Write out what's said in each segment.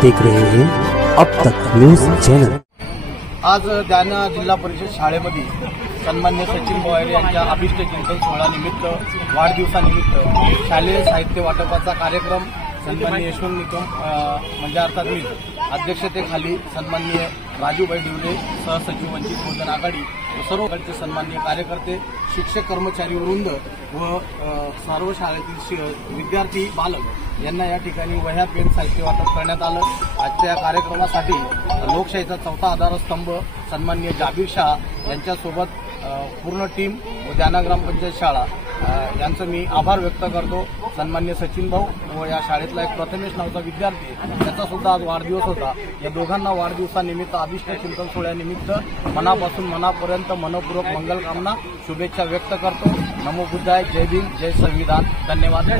देख रहे हैं अब तक न्यूज चॅनल। आज जालना जिल्हा परिषद शाळेमध्ये सन्मान्य सचिन बोवारे यांच्या अभिष्ट चिंतन सोहळ्यानिमित्त वाढदिवसानिमित्त शालेय साहित्य वाटपाचा कार्यक्रम सन्माननीय यशवंत निकम म्हणजे अर्थात मी अध्यक्षतेखाली सन्माननीय राजूभाई डिवरे सहसचिव वंचित बहुजन आघाडी व सर्व गटचे सन्माननीय कार्यकर्ते शिक्षक कर्मचारी वृंद व सर्व शाळेतील विद्यार्थी बालक यांना या ठिकाणी वह्या पेन साहित्य वाटप करण्यात आलं। आजच्या या कार्यक्रमासाठी लोकशाहीचा चौथा आधारस्तंभ सन्माननीय जाबीर शाह यांच्यासोबत पूर्ण टीम व जालना ग्रामपंचायत शाळा यांचं मी आभार व्यक्त करतो। सन्मान्य सचिन भाऊ व या शाळेतला एक प्रथमेश नावाचा विद्यार्थी त्याचा सुद्धा आज वाढदिवस होता। या दोघांना वाढदिवसानिमित्त अभिष्ट चिंतन सोहळ्यानिमित्त मनापासून मनापर्यंत मनपूर्वक मंगलकामना शुभेच्छा व्यक्त करतो। नमो बुद्धाय, जय भीम, जय संविधान। धन्यवाद।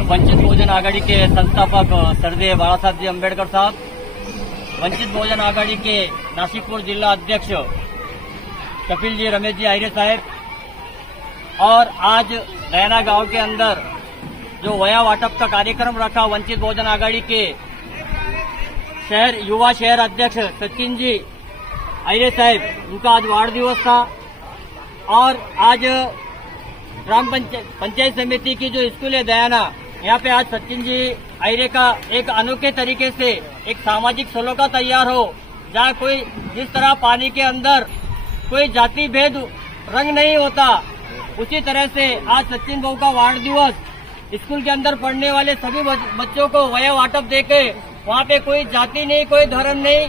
वंचित बहुजन आघाड़ी के संस्थापक सरदेव बाला साहब जी अम्बेडकर साहब, वंचित बहुजन आघाड़ी के नासिकपुर जिला अध्यक्ष कपिल जी रमेश जी आयरे साहब, और आज नैना गांव के अंदर जो वया वाटप का कार्यक्रम रखा वंचित बहुजन आघाड़ी के युवा शहर अध्यक्ष सचिन जी आयरे साहब, उनका आज वार दिवस था। और आज ग्राम पंचायत समिति की जो स्कूल है दयाना, यहाँ पे आज सचिन जी आयरे का एक अनोखे तरीके से एक सामाजिक सलोखा तैयार हो, जहाँ कोई जिस तरह पानी के अंदर कोई जाति भेद रंग नहीं होता, उसी तरह से आज सचिन भाऊ का वार दिवस स्कूल के अंदर पढ़ने वाले सभी बच्चों को वह वाटप देके वहाँ पे कोई जाति नहीं, कोई धर्म नहीं,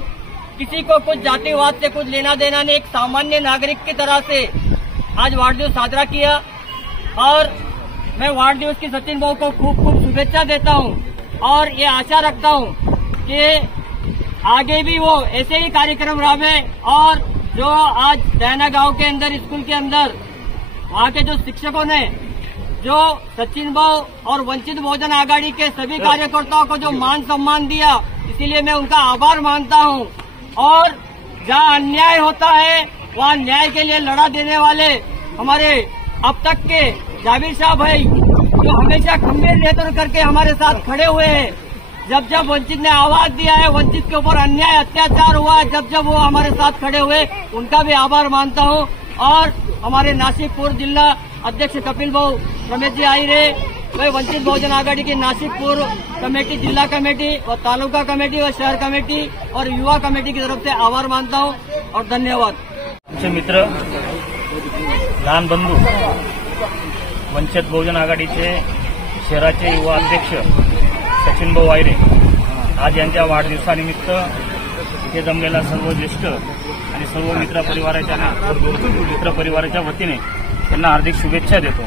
किसी को कुछ जातिवाद से कुछ लेना देना नहीं, एक सामान्य नागरिक की तरह से आज वार दिवस साजरा किया। और मैं वार दिवस की सचिन भाऊ को खूब खूब शुभेच्छा देता हूँ और ये आशा रखता हूँ कि आगे भी वो ऐसे ही कार्यक्रम रावे और जो आज दयाना गांव के अंदर स्कूल के अंदर वहाँ के जो शिक्षकों ने जो सचिन भाऊ और वंचित बहुजन आघाड़ी के सभी कार्यकर्ताओं को जो मान सम्मान दिया, इसीलिए मैं उनका आभार मानता हूँ। और जहाँ अन्याय होता है वहाँ न्याय के लिए लड़ा देने वाले हमारे अब तक के जाबीर शाह भाई, जो हमेशा खंबीर नेतृत्व करके हमारे साथ खड़े हुए हैं। जब जब वंचित ने आवाज दिया है, वंचित के ऊपर अन्याय अत्याचार हुआ है, जब जब वो हमारे साथ खड़े हुए, उनका भी आभार मानता हूँ। और हमारे नासिकपुर जिला अध्यक्ष कपिल भाऊ रमेश जी आयरे, वही वंचित बहुजन आघाड़ी की नासिकपुर कमेटी, जिला कमेटी और तालुका कमेटी और शहर कमेटी और युवा कमेटी की तरफ से आभार मानता हूँ और धन्यवाद। मित्र, लहान बंधू, वंचित बहुजन आघाडीचे शहराचे युवा अध्यक्ष सचिन भाऊ आयरे आज यांच्या वाढदिवसानिमित्त इथे जमलेला सर्व ज्येष्ठ आणि सर्व मित्र परिवाराच्या वतीने त्यांना हार्दिक शुभेच्छा देतो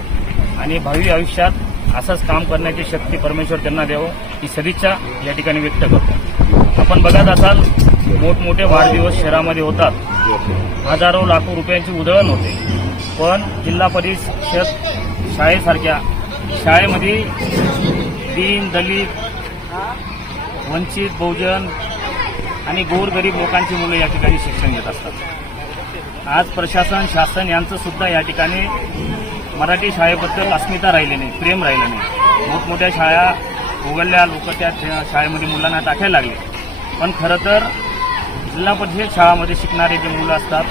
आणि भावी आयुष्यात असंच काम करण्याची शक्ती परमेश्वर त्यांना द्यावं ही सदिच्छा या ठिकाणी व्यक्त करतो। आपण बघत असाल मोठमोठे वाढदिवस शहरामध्ये होतात, हजारो लाखो रुपयांची उधळण होते, पण जिल्हा परिषद शाळेसारख्या शाळेमध्ये दीन दलित वंचित बहुजन आणि गोरगरीब लोकांची मुलं या ठिकाणी शिक्षण घेत असतात। आज प्रशासन शासन यांचं सुद्धा या ठिकाणी मराठी शाळेबद्दल अस्मिता राहिली नाही, प्रेम राहिलं नाही। मोठमोठ्या शाळा उघडल्या, लोक त्या शाळेमध्ये मुलांना टाकायला लागले, पण खरं तर जिल्हा परिषद शाळामध्ये शिकणारे जे मुलं असतात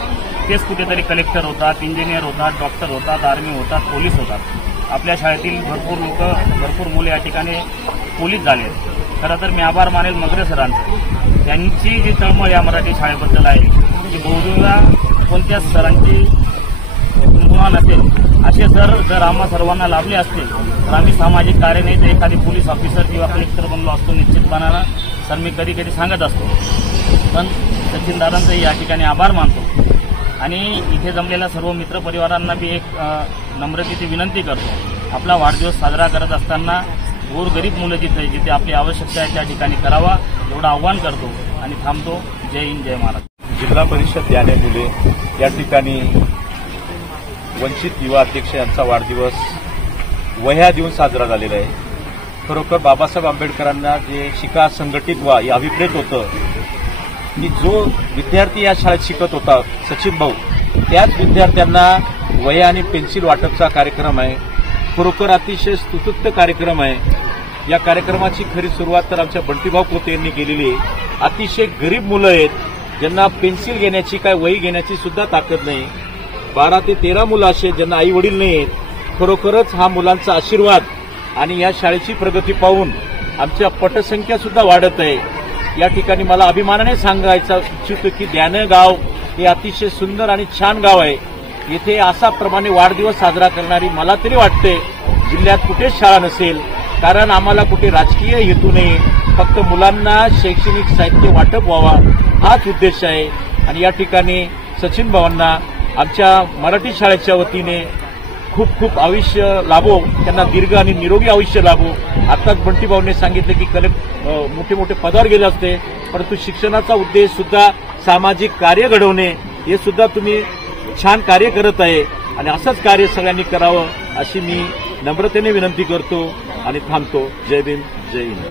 तेच कुठेतरी कलेक्टर होतात, इंजिनियर होतात, डॉक्टर होतात, आर्मी होतात, पोलीस होतात। आपल्या शाळेतील भरपूर मुले या ठिकाणी पोलीस झाले। खरं तर मी आभार मानेल मगरे सरांचं, त्यांची जी तळमळ या मराठी शाळेबद्दल आहे ती बहुजूला कोणत्या सरांची तुलना नसेल। असे जर आम्हा सर्वांना लाभले असते तर आम्ही सामाजिक कार्य नाही तर एखादी पोलीस ऑफिसर किंवा कलेक्टर बनलो असतो निश्चितपणानं, सर मी कधी कधी सांगत असतो। पण सचिन दादांचंही या ठिकाणी आभार मानतो आणि इथे जमलेल्या सर्व मित्र परिवारांना बी एक नम्रतेची विनंती करतो, आपला वाढदिवस साजरा करत असताना गोरगरीब मुलं जिथे आपली आवश्यकता आहे त्या ठिकाणी करावा एवढं आव्हान करतो आणि थांबतो। जय हिंद, जय महाराष्ट्र। जिल्हा परिषद द्याने मुले या ठिकाणी वंचित युवा अध्यक्ष यांचा वाढदिवस वह्या देऊन साजरा झालेला आहे. खरोखर बाबासाहेब आंबेडकरांना जे शिका संघटित व्हा हे अभिप्रेत होतं की जो विद्यार्थी या शाळेत शिकत होता सचिन भाऊ, त्याच विद्यार्थ्यांना वह्या आणि पेन्सिल वाटपचा कार्यक्रम आहे. खरोखर अतिशय स्तुत्य कार्यक्रम आहे. या कार्यक्रमाची खरी सुरुवात तर आमच्या बंटीभाऊ कोते यांनी केलेली आहे. अतिशय गरीब मुलं आहेत ज्यांना पेन्सिल घेण्याची काय वही घेण्याची सुद्धा ताकद नाही. 12 ते 13 मुलं असे ज्यांना आई वडील नाही आहेत. खरोखरच हा मुलांचा आशीर्वाद आणि या शाळेची प्रगती पाहून आमच्या पटसंख्या सुद्धा वाढत आहे. या ठिकाणी मला अभिमानाने सांगायचं इच्छितो की द्यानं गाव हे अतिशय सुंदर आणि छान गाव आहे. येथे असा प्रमाणे वाढदिवस साजरा करणारी मला तरी वाटते जिल्ह्यात कुठेच शाळा नसेल. कारण आम्हाला कुठे राजकीय हेतू नाही, फक्त मुलांना शैक्षणिक साहित्य वाटप व्हावा हाच उद्देश आहे. आणि या ठिकाणी सचिन भावांना आमच्या मराठी शाळेच्या वतीने खूप खूप आयुष्य लाभो, त्यांना दीर्घ आणि निरोगी आयुष्य लाभो. आताच बंटी भाऊने सांगितलं की मोठे मोठे पदावर गेले असते, परंतु शिक्षणाचा उद्देश सुद्धा सामाजिक कार्य घडवणे हे सुद्धा तुम्ही छान कार्य करत आहे आणि असंच कार्य सगळ्यांनी करावं अशी मी नम्रतेने विनंती करतो आणि थांबतो. जय भीम, जय हिंद.